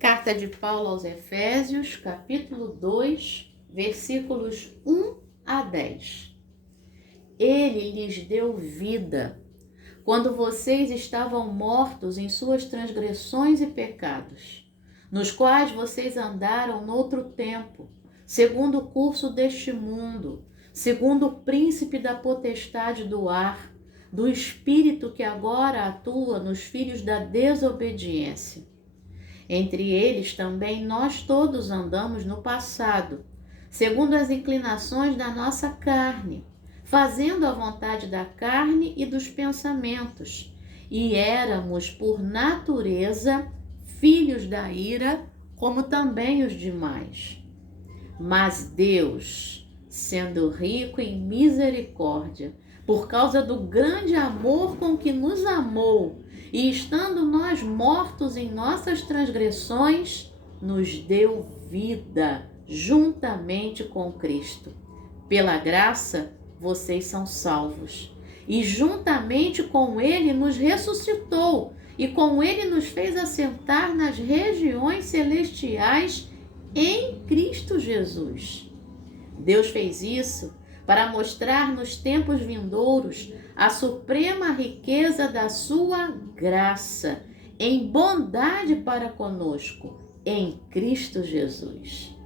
Carta de Paulo aos Efésios, capítulo 2, versículos 1 a 10. Ele lhes deu vida, quando vocês estavam mortos em suas transgressões e pecados, nos quais vocês andaram noutro tempo, segundo o curso deste mundo, segundo o príncipe da potestade do ar, do espírito que agora atua nos filhos da desobediência. Entre eles também nós todos andamos no passado, segundo as inclinações da nossa carne, fazendo a vontade da carne e dos pensamentos, e éramos, por natureza, filhos da ira, como também os demais. Mas Deus, sendo rico em misericórdia, por causa do grande amor com que nos amou, e estando nós mortos em nossas transgressões, nos deu vida juntamente com Cristo. Pela graça, vocês são salvos. E juntamente com Ele nos ressuscitou, e com Ele nos fez assentar nas regiões celestiais em Cristo Jesus. Deus fez isso para mostrar nos tempos vindouros a suprema riqueza da sua graça, em bondade para conosco, em Cristo Jesus.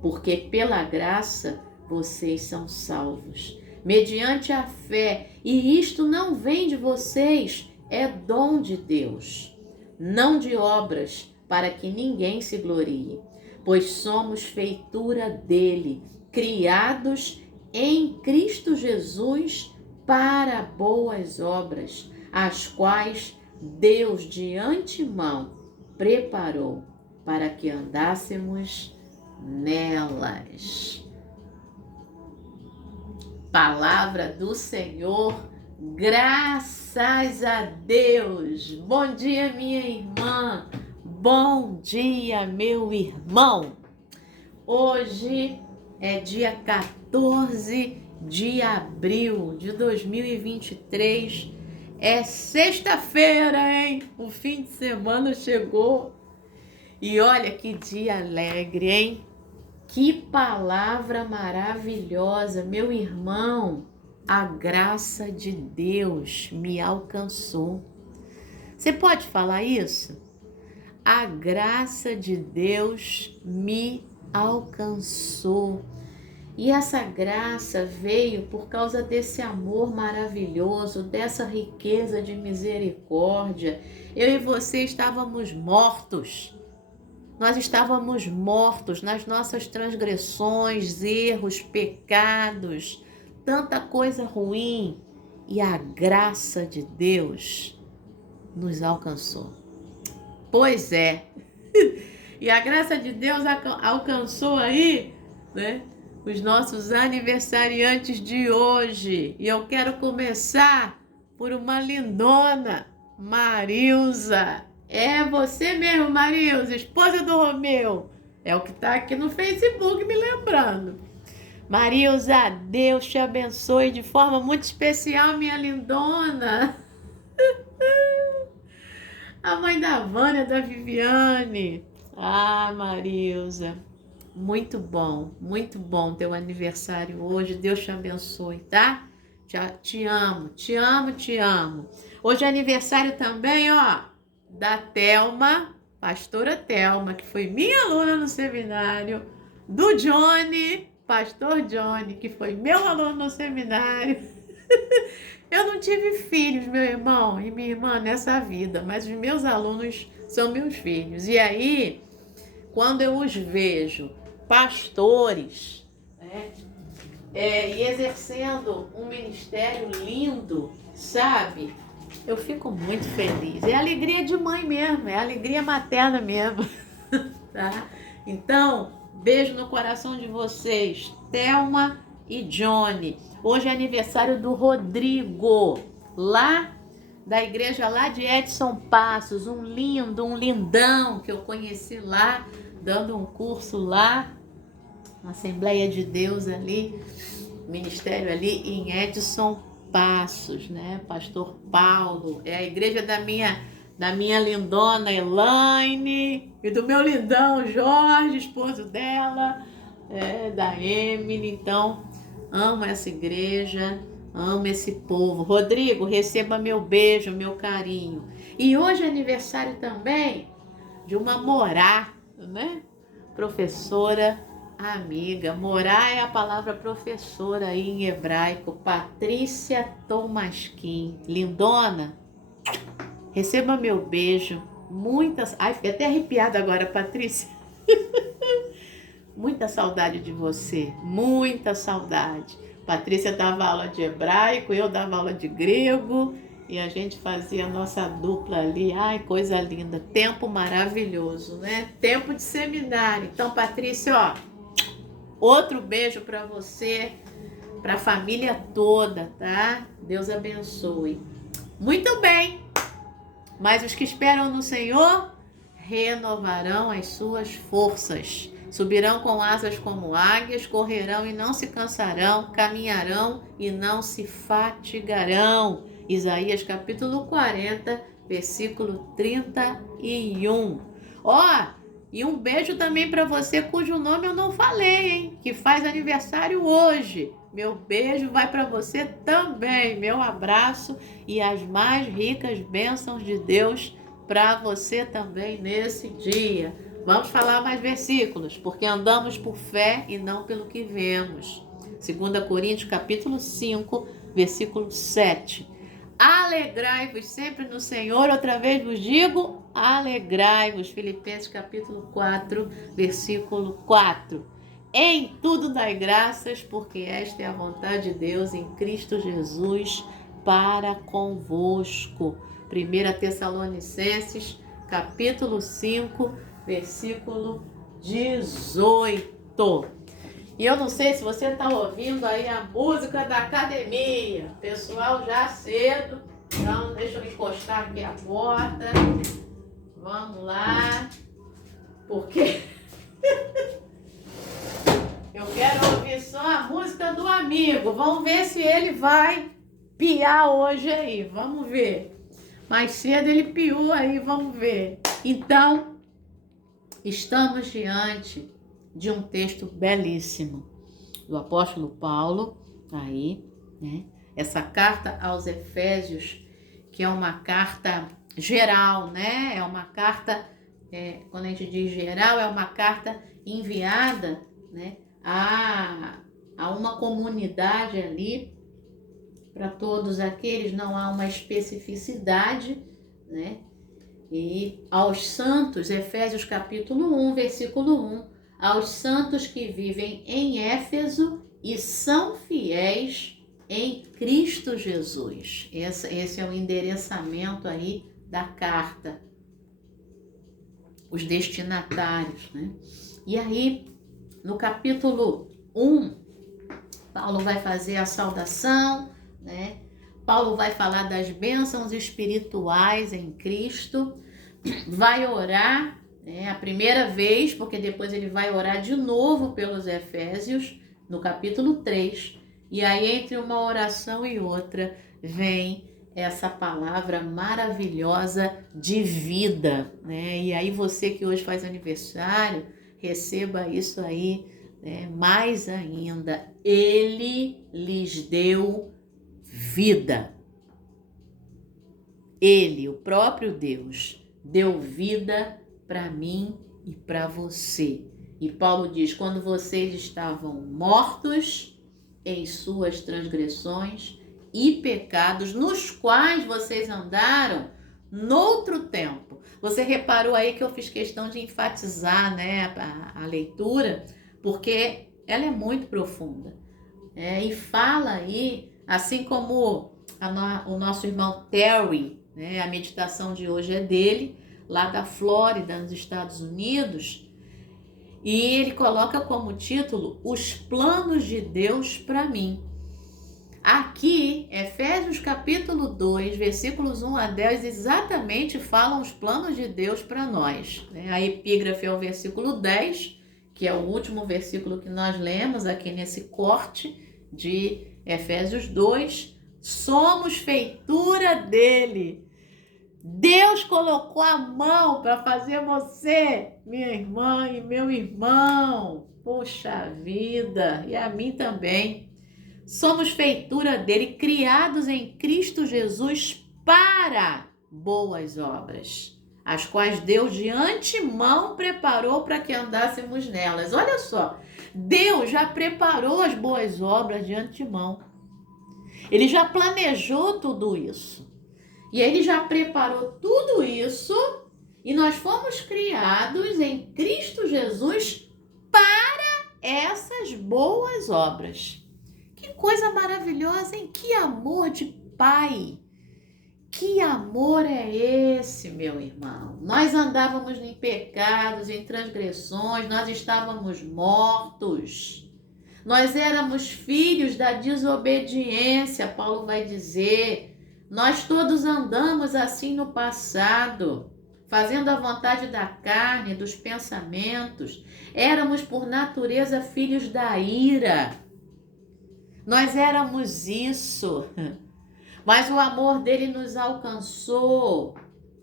Porque pela graça vocês são salvos, mediante a fé, e isto não vem de vocês, é dom de Deus, não de obras, para que ninguém se glorie, pois somos feitura dele, criados em Cristo Jesus para boas obras, as quais Deus de antemão preparou para que andássemos nelas. Palavra do Senhor, graças a Deus. Bom dia, minha irmã. Bom dia, meu irmão. Hoje é dia 14 de abril de 2023. É sexta-feira, hein? O fim de semana chegou. E olha que dia alegre, hein? Que palavra maravilhosa, meu irmão. A graça de Deus me alcançou. Você pode falar isso? A graça de Deus me alcançou. E essa graça veio por causa desse amor maravilhoso, dessa riqueza de misericórdia. Eu e você estávamos mortos. Nós estávamos mortos nas nossas transgressões, erros, pecados, tanta coisa ruim. E a graça de Deus nos alcançou. Pois é. E a graça de Deus alcançou aí, né, os nossos aniversariantes de hoje. E eu quero começar por uma lindona, Marilza. É você mesmo, Marilza, esposa do Romeu. É o que está aqui no Facebook me lembrando. Marilza, Deus te abençoe de forma muito especial, minha lindona. A mãe da Vânia, da Viviane. Ah, Marilza, muito bom teu aniversário hoje. Deus te abençoe, tá? Te amo, te amo, te amo. Hoje é aniversário também, ó, da Thelma, pastora Thelma, que foi minha aluna no seminário, do Johnny, pastor Johnny, que foi meu aluno no seminário. Eu não tive filhos, meu irmão e minha irmã, nessa vida, mas os meus alunos são meus filhos. E aí, quando eu os vejo pastores, né, e exercendo um ministério lindo, sabe? Eu fico muito feliz. É alegria de mãe mesmo, é alegria materna mesmo. Tá? Então, beijo no coração de vocês, Thelma e Johnny. Hoje é aniversário do Rodrigo, lá da igreja lá de Edson Passos, um lindão que eu conheci lá, dando um curso lá, na Assembleia de Deus ali, ministério ali em Edson Passos, né? Pastor Paulo, é a igreja da minha da minha lindona Elaine e do meu lindão Jorge, esposo dela, da Emily. Então, amo essa igreja, amo esse povo. Rodrigo, receba meu beijo, meu carinho. E hoje é aniversário também de uma Morá, né? Professora amiga. Morá é a palavra professora aí em hebraico. Patrícia Tomasquim. Lindona, receba meu beijo. Muitas... Ai, fiquei até arrepiada agora, Patrícia. Muita saudade de você. Muita saudade. Patrícia dava aula de hebraico, eu dava aula de grego. E a gente fazia a nossa dupla ali. Ai, coisa linda. Tempo maravilhoso, né? Tempo de seminário. Então, Patrícia, ó, outro beijo para você, para a família toda, tá? Deus abençoe. Muito bem. Mas os que esperam no Senhor renovarão as suas forças. Subirão com asas como águias, correrão e não se cansarão, caminharão e não se fatigarão. Isaías capítulo 40, versículo 31. Ó, e um beijo também para você cujo nome eu não falei, hein? Que faz aniversário hoje. Meu beijo vai para você também. Meu abraço e as mais ricas bênçãos de Deus para você também nesse dia. Vamos falar mais versículos, porque andamos por fé e não pelo que vemos. 2 Coríntios capítulo 5, versículo 7. Alegrai-vos sempre no Senhor, outra vez vos digo, alegrai-vos. Filipenses capítulo 4, versículo 4. Em tudo dai graças, porque esta é a vontade de Deus em Cristo Jesus para convosco. 1 Tessalonicenses capítulo 5, versículo 18. E eu não sei se você está ouvindo aí a música da academia. Pessoal, já cedo. Então, deixa eu encostar aqui a porta. Vamos lá. Porque eu quero ouvir só a música do amigo. Vamos ver se ele vai piar hoje aí. Vamos ver. Mais cedo ele piou aí, vamos ver. Então, estamos diante de um texto belíssimo do apóstolo Paulo, aí, né? Essa carta aos Efésios, que é uma carta geral, né? É uma carta, quando a gente diz geral, é uma carta enviada, né? A uma comunidade ali, para todos aqueles, não há uma especificidade, né? E aos santos, Efésios capítulo 1, versículo 1, aos santos que vivem em Éfeso e são fiéis em Cristo Jesus. Esse é o endereçamento aí da carta. Os destinatários, né? E aí, no capítulo 1, Paulo vai fazer a saudação, né? Paulo vai falar das bênçãos espirituais em Cristo, vai orar, a primeira vez, porque depois ele vai orar de novo pelos Efésios, no capítulo 3, e aí entre uma oração e outra vem essa palavra maravilhosa de vida, né? E aí você que hoje faz aniversário, receba isso aí, né? Mais ainda, ele lhes deu vida. Ele, o próprio Deus, deu vida para mim e para você. E Paulo diz, quando vocês estavam mortos em suas transgressões e pecados, nos quais vocês andaram noutro tempo. Você reparou aí que eu fiz questão de enfatizar, né, a leitura, porque ela é muito profunda. E fala aí, assim como o nosso irmão Terry, né, a meditação de hoje é dele, lá da Flórida, nos Estados Unidos, e ele coloca como título Os Planos de Deus para mim. Aqui, Efésios capítulo 2, versículos 1 a 10, exatamente falam os planos de Deus para nós. A epígrafe é o versículo 10, que é o último versículo que nós lemos aqui nesse corte de Efésios 2. Somos feitura dele. Deus colocou a mão para fazer você, minha irmã e meu irmão. Poxa vida, e a mim também. Somos feitura dele, criados em Cristo Jesus para boas obras, as quais Deus de antemão preparou para que andássemos nelas. Olha só, Deus já preparou as boas obras de antemão. Ele já planejou tudo isso. E ele já preparou tudo isso e nós fomos criados em Cristo Jesus para essas boas obras. Que coisa maravilhosa, hein? Que amor de Pai! Que amor é esse, meu irmão? Nós andávamos em pecados, em transgressões, nós estávamos mortos. Nós éramos filhos da desobediência, Paulo vai dizer. Nós todos andamos assim no passado, fazendo a vontade da carne, dos pensamentos. Éramos por natureza filhos da ira. Nós éramos isso, mas o amor dele nos alcançou.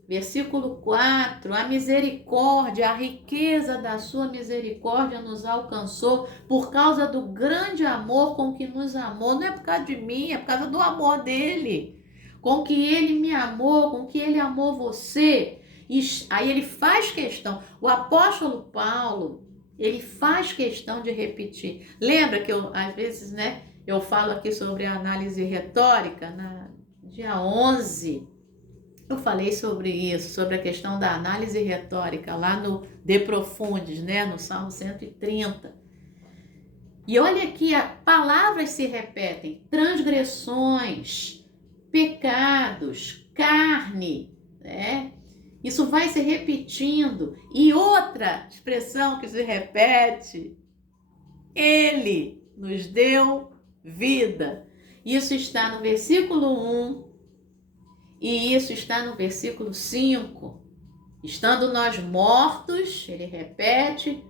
Versículo 4, a misericórdia, a riqueza da sua misericórdia nos alcançou por causa do grande amor com que nos amou. Não é por causa de mim, é por causa do amor dele. Com que ele me amou, com que ele amou você. E aí ele faz questão, o apóstolo Paulo, ele faz questão de repetir. Lembra que eu, às vezes, eu falo aqui sobre a análise retórica, dia 11, eu falei sobre isso, sobre a questão da análise retórica, lá no De Profundis, no Salmo 130. E olha aqui, palavras se repetem, transgressões, pecados, carne, Isso vai se repetindo. E outra expressão que se repete, ele nos deu vida. Isso está no versículo 1 e isso está no versículo 5. Estando nós mortos, ele repete,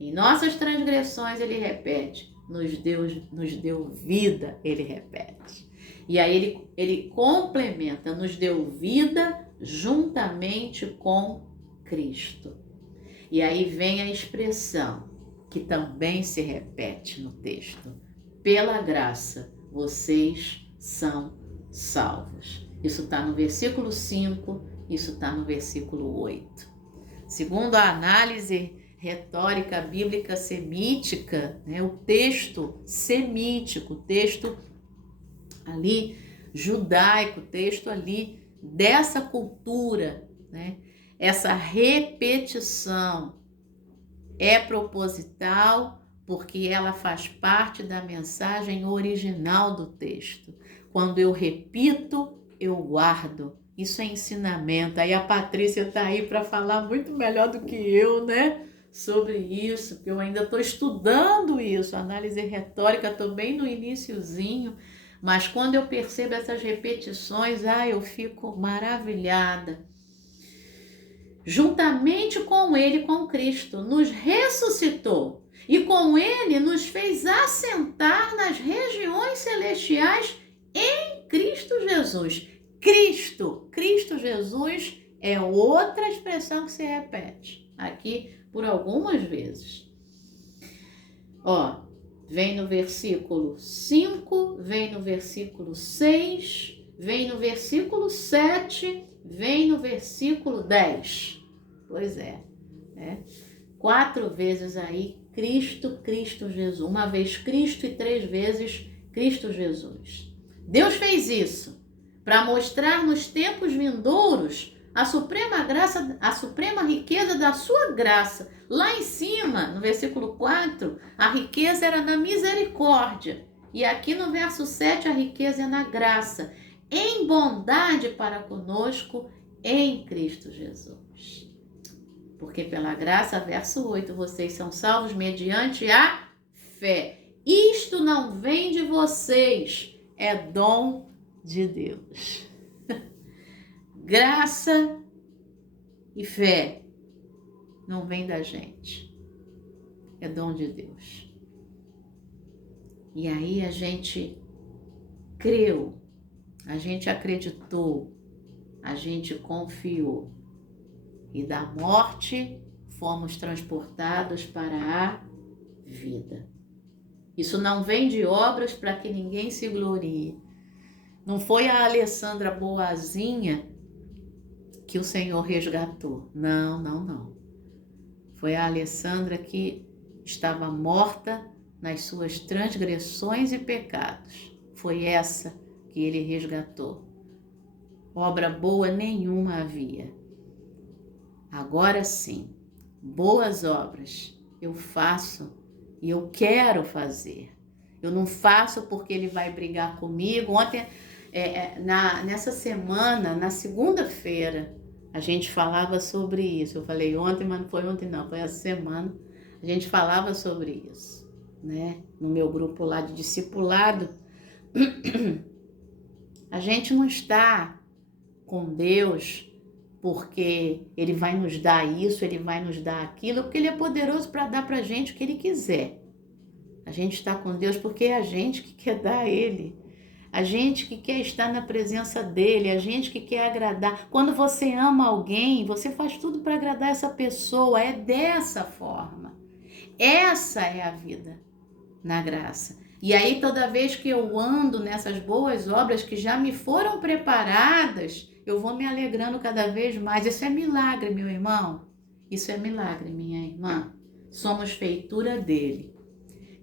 em nossas transgressões, ele repete, nos deu vida, ele repete. E aí ele complementa, nos deu vida juntamente com Cristo. E aí vem a expressão que também se repete no texto. Pela graça, vocês são salvos. Isso está no versículo 5, isso está no versículo 8. Segundo a análise retórica bíblica semítica, o texto semítico, o texto ali judaico, o texto ali dessa cultura, essa repetição é proposital porque ela faz parte da mensagem original do texto. Quando eu repito, eu guardo. Isso é ensinamento. Aí a Patrícia está aí para falar muito melhor do que eu, sobre isso, porque eu ainda estou estudando isso, análise retórica, estou bem no iniciozinho, mas quando eu percebo essas repetições, eu fico maravilhada. Juntamente com ele, com Cristo, nos ressuscitou e com ele nos fez assentar nas regiões celestiais em Cristo Jesus. Cristo Jesus é outra expressão que se repete aqui por algumas vezes. Vem no versículo 5, vem no versículo 6, vem no versículo 7, vem no versículo 10. Pois é. 4 vezes aí, Cristo Jesus. Uma vez Cristo e 3 vezes Cristo Jesus. Deus fez isso para mostrar nos tempos vindouros a suprema graça, a suprema riqueza da sua graça. Lá em cima, no versículo 4, a riqueza era na misericórdia. E aqui no verso 7, a riqueza é na graça, em bondade para conosco em Cristo Jesus. Porque pela graça, verso 8, vocês são salvos mediante a fé. Isto não vem de vocês, é dom de Deus. Graça e fé não vem da gente, é dom de Deus. E aí a gente creu, a gente acreditou, a gente confiou. E da morte fomos transportados para a vida. Isso não vem de obras para que ninguém se glorie. Não foi a Alessandra boazinha que o Senhor resgatou. Não, não, não. Foi a Alessandra que estava morta nas suas transgressões e pecados. Foi essa que ele resgatou. Obra boa nenhuma havia. Agora sim, boas obras eu faço e eu quero fazer. Eu não faço porque ele vai brigar comigo. Ontem, nessa semana, na segunda-feira, a gente falava sobre isso. Eu falei ontem, mas não foi ontem não, foi essa semana. A gente falava sobre isso, né? No meu grupo lá de discipulado. A gente não está com Deus porque ele vai nos dar isso, ele vai nos dar aquilo, porque ele é poderoso para dar para a gente o que ele quiser. A gente está com Deus porque é a gente que quer dar a ele. A gente que quer estar na presença dele, a gente que quer agradar. Quando você ama alguém, você faz tudo para agradar essa pessoa. É dessa forma. Essa é a vida na graça. E aí toda vez que eu ando nessas boas obras que já me foram preparadas, eu vou me alegrando cada vez mais. Isso é milagre, meu irmão. Isso é milagre, minha irmã. Somos feitura dele,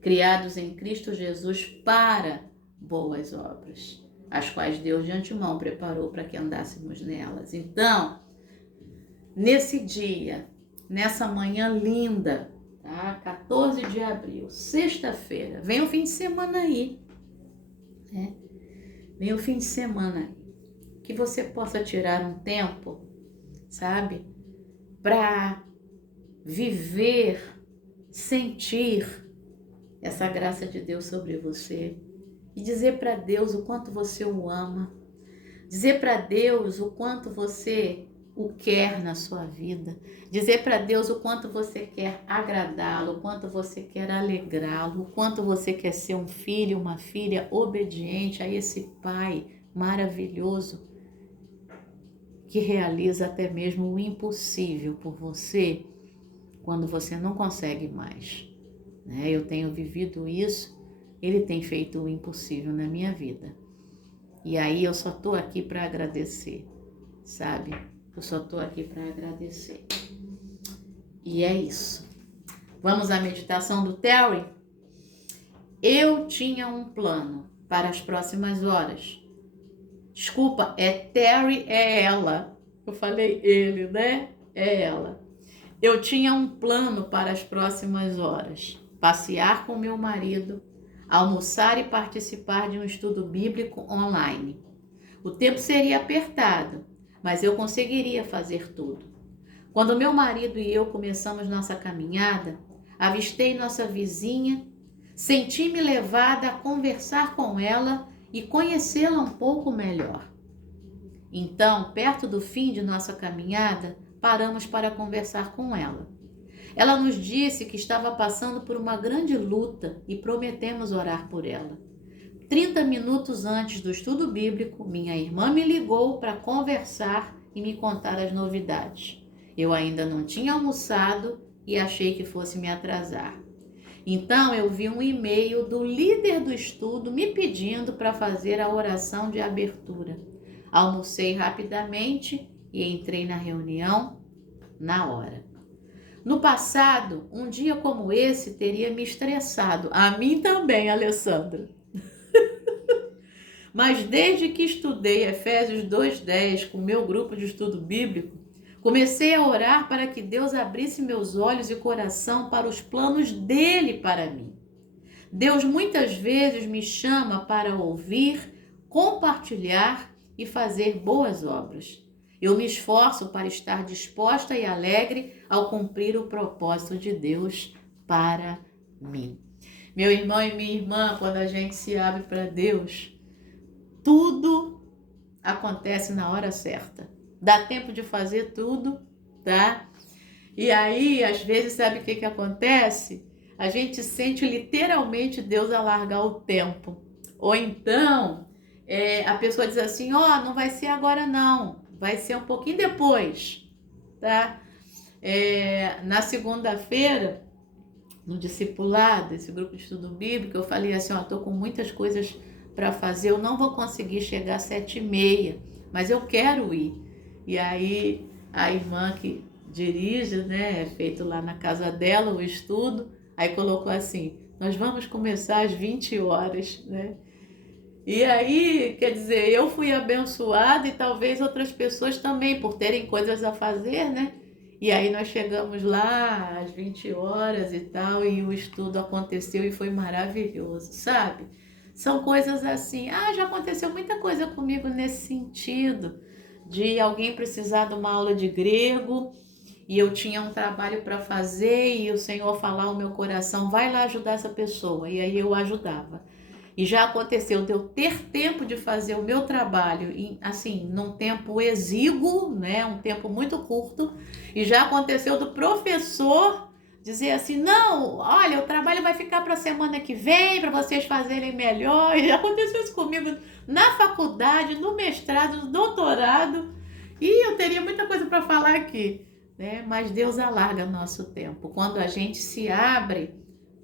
criados em Cristo Jesus para boas obras, as quais Deus de antemão preparou para que andássemos nelas. Então, nesse dia, nessa manhã linda, tá? 14 de abril, sexta-feira, vem o fim de semana aí, né? Vem o fim de semana aí. Que você possa tirar um tempo, sabe? Para viver, sentir essa graça de Deus sobre você. E dizer para Deus o quanto você o ama. Dizer para Deus o quanto você o quer na sua vida. Dizer para Deus o quanto você quer agradá-lo, o quanto você quer alegrá-lo, o quanto você quer ser um filho, uma filha obediente a esse Pai maravilhoso que realiza até mesmo o impossível por você quando você não consegue mais. Né? Eu tenho vivido isso, ele tem feito o impossível na minha vida. E aí eu só estou aqui para agradecer, sabe? Eu só estou aqui para agradecer. E é isso. Vamos à meditação do Terry? Eu tinha um plano para as próximas horas. Desculpa, é Terry, é ela. Eu falei ele, né? É ela. Eu tinha um plano para as próximas horas. Passear com meu marido, almoçar e participar de um estudo bíblico online. O tempo seria apertado, mas eu conseguiria fazer tudo. Quando meu marido e eu começamos nossa caminhada, avistei nossa vizinha, senti-me levada a conversar com ela e conhecê-la um pouco melhor. Então, perto do fim de nossa caminhada, paramos para conversar com ela. Ela nos disse que estava passando por uma grande luta e prometemos orar por ela. 30 minutos antes do estudo bíblico, minha irmã me ligou para conversar e me contar as novidades. Eu ainda não tinha almoçado e achei que fosse me atrasar. Então eu vi um e-mail do líder do estudo me pedindo para fazer a oração de abertura. Almocei rapidamente e entrei na reunião na hora. No passado, um dia como esse teria me estressado. A mim também, Alessandra. Mas desde que estudei Efésios 2:10 com o meu grupo de estudo bíblico, comecei a orar para que Deus abrisse meus olhos e coração para os planos dele para mim. Deus muitas vezes me chama para ouvir, compartilhar e fazer boas obras. Eu me esforço para estar disposta e alegre ao cumprir o propósito de Deus para mim. Meu irmão e minha irmã, quando a gente se abre para Deus, tudo acontece na hora certa. Dá tempo de fazer tudo, tá? E aí, às vezes, sabe o que acontece? A gente sente literalmente Deus alargar o tempo. Ou então, a pessoa diz assim, não vai ser agora não. vai ser um pouquinho depois, tá? Na segunda-feira, no discipulado, esse grupo de estudo bíblico, eu falei assim, ó, tô com muitas coisas para fazer, eu não vou conseguir chegar às 7h30, mas eu quero ir. E aí a irmã que dirige, né, é feito lá na casa dela o estudo, aí colocou assim, nós vamos começar às 20 horas, né? E aí, quer dizer, eu fui abençoada e talvez outras pessoas também, por terem coisas a fazer, né? E aí nós chegamos lá às 20 horas e tal, e o estudo aconteceu e foi maravilhoso, sabe? São coisas assim, já aconteceu muita coisa comigo nesse sentido, de alguém precisar de uma aula de grego, e eu tinha um trabalho para fazer, e o Senhor falar ao meu coração, vai lá ajudar essa pessoa, e aí eu ajudava. E já aconteceu de eu ter tempo de fazer o meu trabalho, assim, num tempo exíguo, né, um tempo muito curto, e já aconteceu do professor dizer assim, não, olha, o trabalho vai ficar para a semana que vem, para vocês fazerem melhor. E já aconteceu isso comigo na faculdade, no mestrado, no doutorado, e eu teria muita coisa para falar aqui, né? Mas Deus alarga nosso tempo. Quando a gente se abre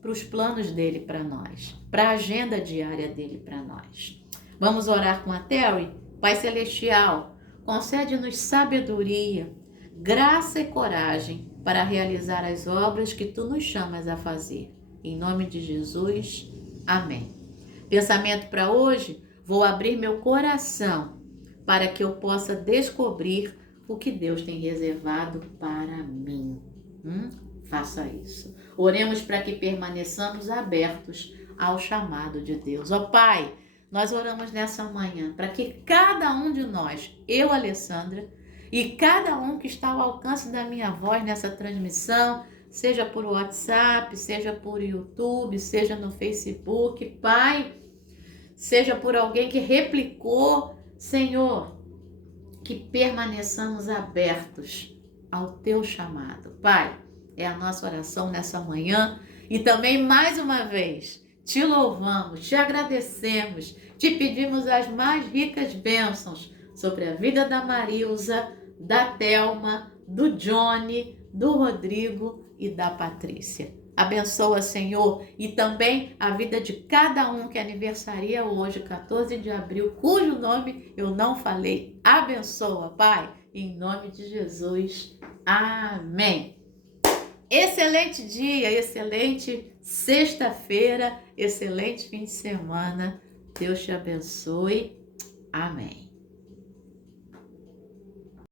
para os planos dele para nós, para a agenda diária dele para nós. Vamos orar com a Terry? Pai Celestial, concede-nos sabedoria, graça e coragem para realizar as obras que tu nos chamas a fazer. Em nome de Jesus, amém. Pensamento para hoje, vou abrir meu coração para que eu possa descobrir o que Deus tem reservado para mim. Faça isso. Oremos para que permaneçamos abertos ao chamado de Deus. Ó Pai, nós oramos nessa manhã para que cada um de nós, eu, Alessandra, e cada um que está ao alcance da minha voz nessa transmissão, seja por WhatsApp, seja por YouTube, seja no Facebook, Pai, seja por alguém que replicou, Senhor, que permaneçamos abertos ao teu chamado. Pai, é a nossa oração nessa manhã e também mais uma vez te louvamos, te agradecemos, te pedimos as mais ricas bênçãos sobre a vida da Marilza, da Thelma, do Johnny, do Rodrigo e da Patrícia. Abençoa, Senhor, e também a vida de cada um que aniversaria hoje, 14 de abril, cujo nome eu não falei. Abençoa, Pai, em nome de Jesus. Amém. Excelente dia, excelente sexta-feira, excelente fim de semana. Deus te abençoe. Amém.